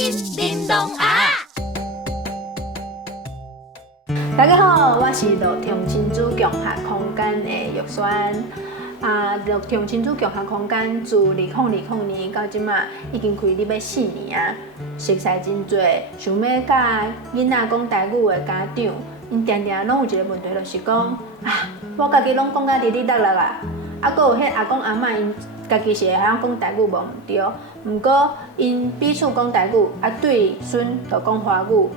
亲玲珑啊！大家好，我是乐天亲子共学空间的玉轩。乐天亲子共学空间自2020年到即马已经开立要4年啊，熟悉真多想要教囡仔讲台语的家长，因常常拢有一个问题，就是讲我家己拢讲甲哩哩啦啦啊，搁有迄阿公阿嬷因家己是会晓讲台语无毋对，毋过因彼此讲台语，对孙就讲华语。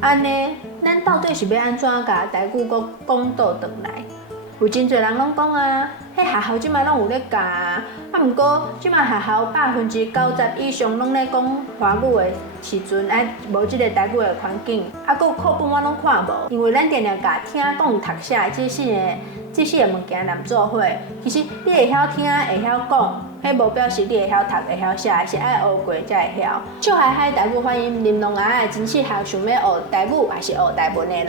安尼，咱到底是要安怎甲台语讲倒转来？有真侪人拢讲迄学校即摆拢有咧教毋过即摆学校90%以上拢咧讲华语的时阵，无即个台语的环境，搁有课本我拢看无，因为咱常常甲听讲读写这些物件难做伙。其实你会晓听，会晓讲。迄无表示你会晓读会晓写，是爱学过才会晓。笑嗨嗨台语发音玲珑啊，真适合想要学台语还是学台文的人，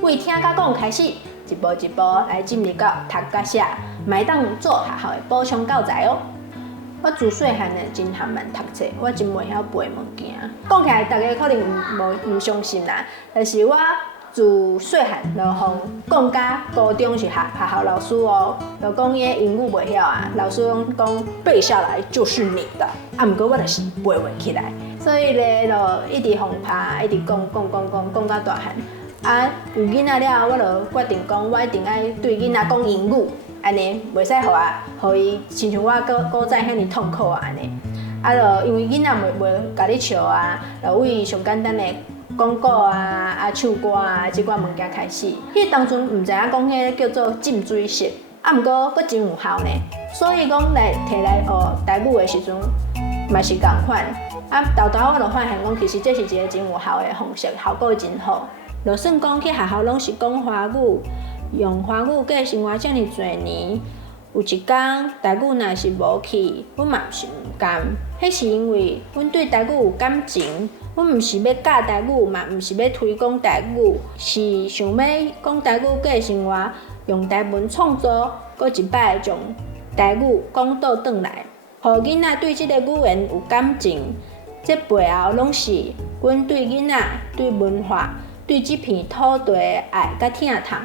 为听甲讲开始，一步一步来进入到读甲写，嘛当做学校的补充教材哦。我自细汉呢真罕慢读册，我真袂晓背物件。讲起来，大家可能唔相信啦，但是我自细汉就讲甲高中是学校老师哦，就讲伊英语袂晓老师讲背下来就是你的，毋过我就是背袂起来，所以咧就一直互拍，一直讲到大汉。有囡仔了，我就决定讲，我一定爱对囡仔讲英语，安尼袂使互伊亲像我古早遐尼痛苦安尼。就因为囡仔袂甲你笑就为上简单的广告唱歌即寡物件开始，迄当阵毋知影讲迄叫做浸水式，毋过佫真有效呢。所以讲来摕来学台语的时阵，嘛是共款。豆我就发现讲，其实这是一个真有效的方式，效果真好。就算讲去学校拢是讲华语，用华语过生活遮尔侪年，有一天台语若是无去，阮嘛毋是毋甘。迄是因为阮对台语有感情。阮毋是要教台语，嘛毋是要推广台语，是想要讲台语过生活，用台文创作，搁一摆将台语讲倒转来，互囡仔对即个语言有感情。这背后拢是阮对囡仔、对文化、对即片土地的爱甲疼痛。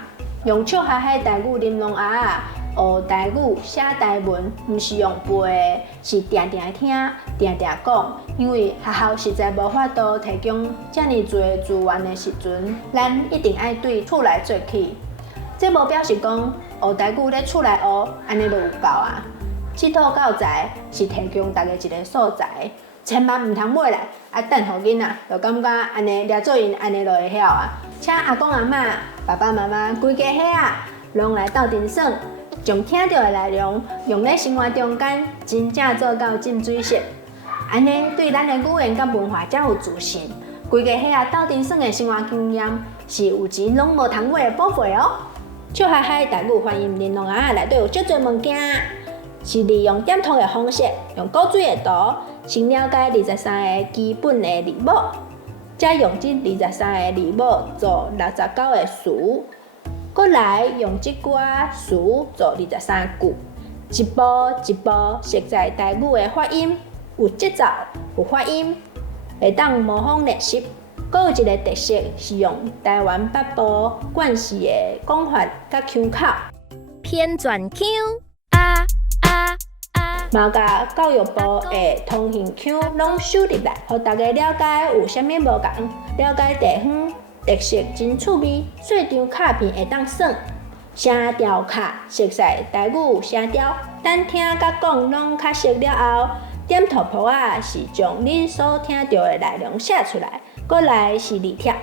用笑嗨嗨台语玲珑鸭学台语、写台文，毋是用背的，是定定听、定定讲。因为学校实在无法度提供遮尔侪资源的时阵，咱一定爱对厝内做起。这无表示讲学台语咧厝内学，安尼就有够这套教材是提供大家一个素材，千万唔通买来等互囡仔，就感觉安尼掠做因安尼就会晓请阿公阿嬷、爸爸妈妈规家伙拢来斗阵耍。将听到的内容用咧生活中间，真正做到浸水式，安尼对咱的语言甲文化才有自信。规个遐斗阵耍的生活经验，是有钱拢无通买的宝贝哦。笑嗨嗨台语发音玲珑鸭内底有足侪物件，是利用点图的方式，用古水的图，先了解23个基本的字母，再用这23个字母做69个词。搁来用即寡词做23句，一步一步熟悉台语的发音，有节奏，有发音，会当模仿练习。搁有一个特色是用台湾北部惯式的讲法甲腔口，偏转 Q 嘛甲教育部的通行腔拢收入来，互大家了解有啥物无共，了解地方。特色真趣味，细张卡片会当耍，声调卡熟悉台语声调，等听甲讲拢较熟了后，点图簿是将你所听到的内容写出来，搁来是字帖，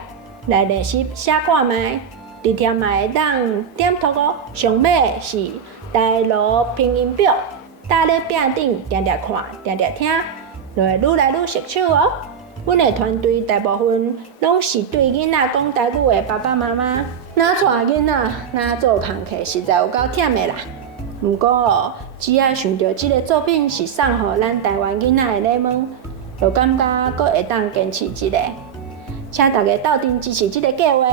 来练习写看卖，字帖嘛会当点图哦。上尾是台罗拼音表，搭咧壁顶定定看，定定听，就会愈来愈熟手哦。阮的团队大部分拢是对囡仔讲台语的爸爸妈妈，哪带囡仔哪做功课，实在有够忝的啦。不过只要想到这个作品是送予咱台湾囡仔的礼物，就感觉阁会当坚持一个。请大家斗阵支持这个计划。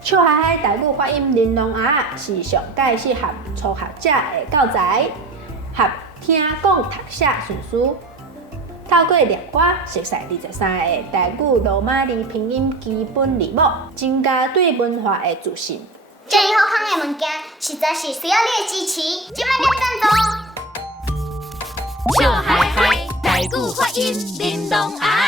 笑嗨嗨台语发音玲珑鸭是上界适合初学者的教材，合听讲读写顺序。透过念歌熟悉23个台语罗马字拼音基本字母，增加对文化的自信。这样好康的物件，实在是需要你的支持，即摆点赞助。笑嗨嗨，台语发音，叮咚啊！